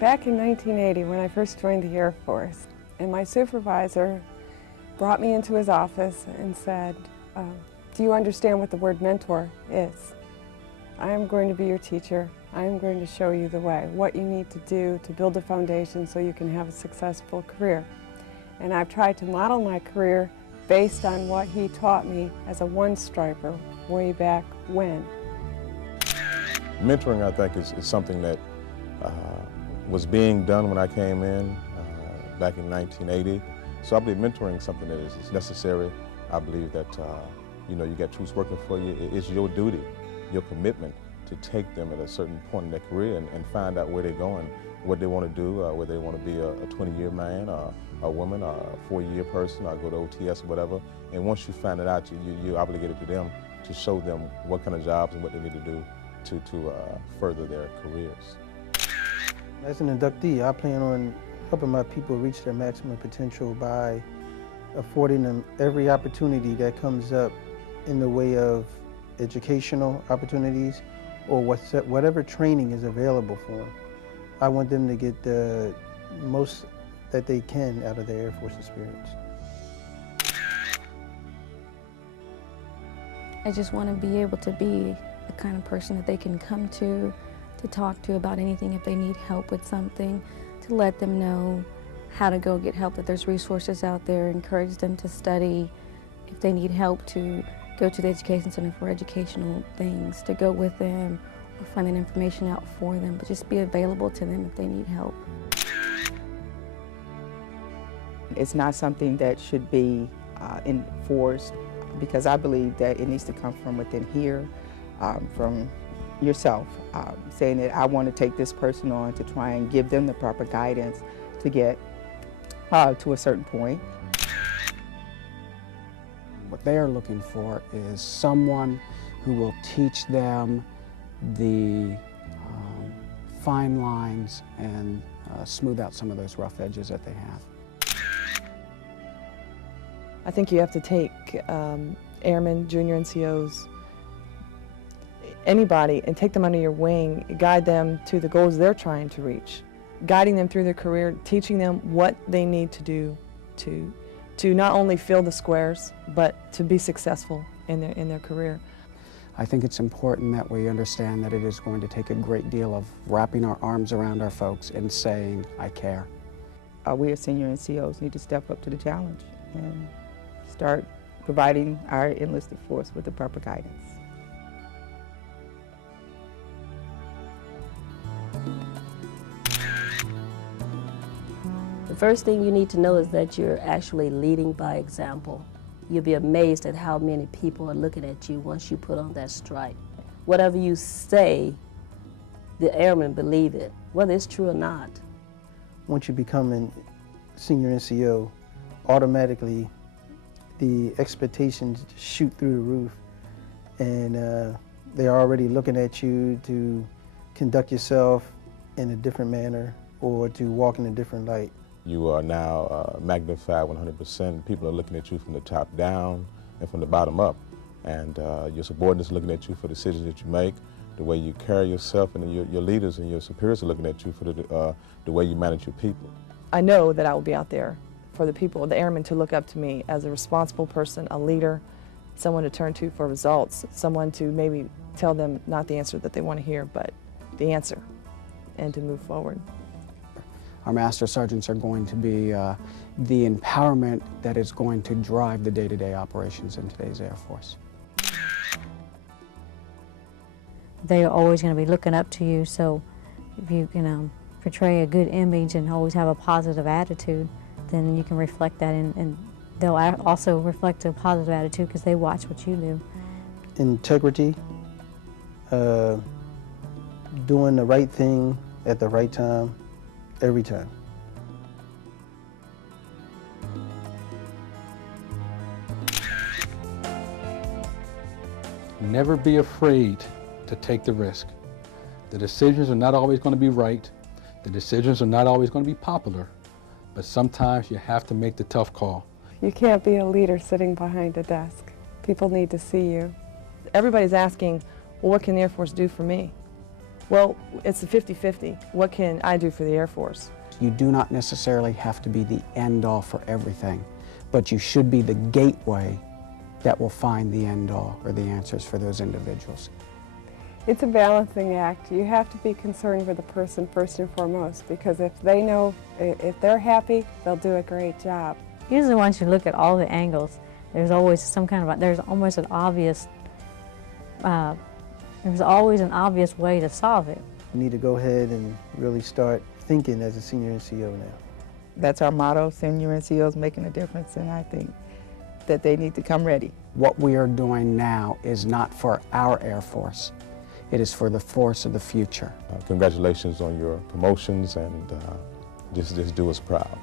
Back in 1980, when I first joined the Air Force, and my supervisor brought me into his office and said, do you understand what the word mentor is? I am going to be your teacher. I am going to show you the way, what you need to do to build a foundation so you can have a successful career. And I've tried to model my career based on what he taught me as a one-striper way back when. Mentoring, I think, is something that was being done when I came in back in 1980. So I believe mentoring is something that is necessary. I believe that you got troops working for you. It's your duty, your commitment to take them at a certain point in their career and find out where they're going, what they want to do, whether they want to be a 20-year man or a woman or a 4-year person or go to OTS or whatever. And once you find it out, you're obligated to them to show them what kind of jobs and what they need to do to further their careers. As an inductee, I plan on helping my people reach their maximum potential by affording them every opportunity that comes up in the way of educational opportunities or whatever training is available for them. I want them to get the most that they can out of their Air Force experience. I just want to be able to be the kind of person that they can come to talk to about anything if they need help with something, to let them know how to go get help, that there's resources out there, encourage them to study. If they need help, to go to the Education Center for educational things, to go with them or find that information out for them, but just be available to them if they need help. It's not something that should be enforced, because I believe that it needs to come from within here, from yourself, saying that I want to take this person on to try and give them the proper guidance to get to a certain point. What they are looking for is someone who will teach them the fine lines and smooth out some of those rough edges that they have. I think you have to take airmen, junior NCOs, anybody, and take them under your wing, guide them to the goals they're trying to reach, guiding them through their career, teaching them what they need to do to not only fill the squares, but to be successful in their career. I think it's important that we understand that it is going to take a great deal of wrapping our arms around our folks and saying, I care. We as senior NCOs need to step up to the challenge and start providing our enlisted force with the proper guidance. The first thing you need to know is that you're actually leading by example. You'll be amazed at how many people are looking at you once you put on that stripe. Whatever you say, the airmen believe it, whether it's true or not. Once you become a senior NCO, automatically the expectations shoot through the roof, and they're already looking at you to conduct yourself in a different manner or to walk in a different light. You are now magnified 100%. People are looking at you from the top down and from the bottom up. And your subordinates are looking at you for decisions that you make, the way you carry yourself, and your leaders and your superiors are looking at you for the way you manage your people. I know that I will be out there for the people, the airmen, to look up to me as a responsible person, a leader, someone to turn to for results, someone to maybe tell them not the answer that they want to hear, but the answer, and to move forward. Our master sergeants are going to be the empowerment that is going to drive the day-to-day operations in today's Air Force. They are always going to be looking up to you, so if you can portray a good image and always have a positive attitude, then you can reflect that, and they'll also reflect a positive attitude because they watch what you do. Integrity, doing the right thing at the right time, every time. Never be afraid to take the risk. The decisions are not always going to be right. The decisions are not always going to be popular. But sometimes you have to make the tough call. You can't be a leader sitting behind a desk. People need to see you. Everybody's asking, well, what can the Air Force do for me? Well, it's a 50-50. What can I do for the Air Force? You do not necessarily have to be the end-all for everything, but you should be the gateway that will find the end-all or the answers for those individuals. It's a balancing act. You have to be concerned with the person first and foremost, because if they know, if they're happy, they'll do a great job. Usually once you look at all the angles, there's always some kind of, there's almost an obvious, there's always an obvious way to solve it. You need to go ahead and really start thinking as a senior NCO now. That's our motto, senior NCOs making a difference, and I think that they need to come ready. What we are doing now is not for our Air Force. It is for the force of the future. Congratulations on your promotions, and just do us proud.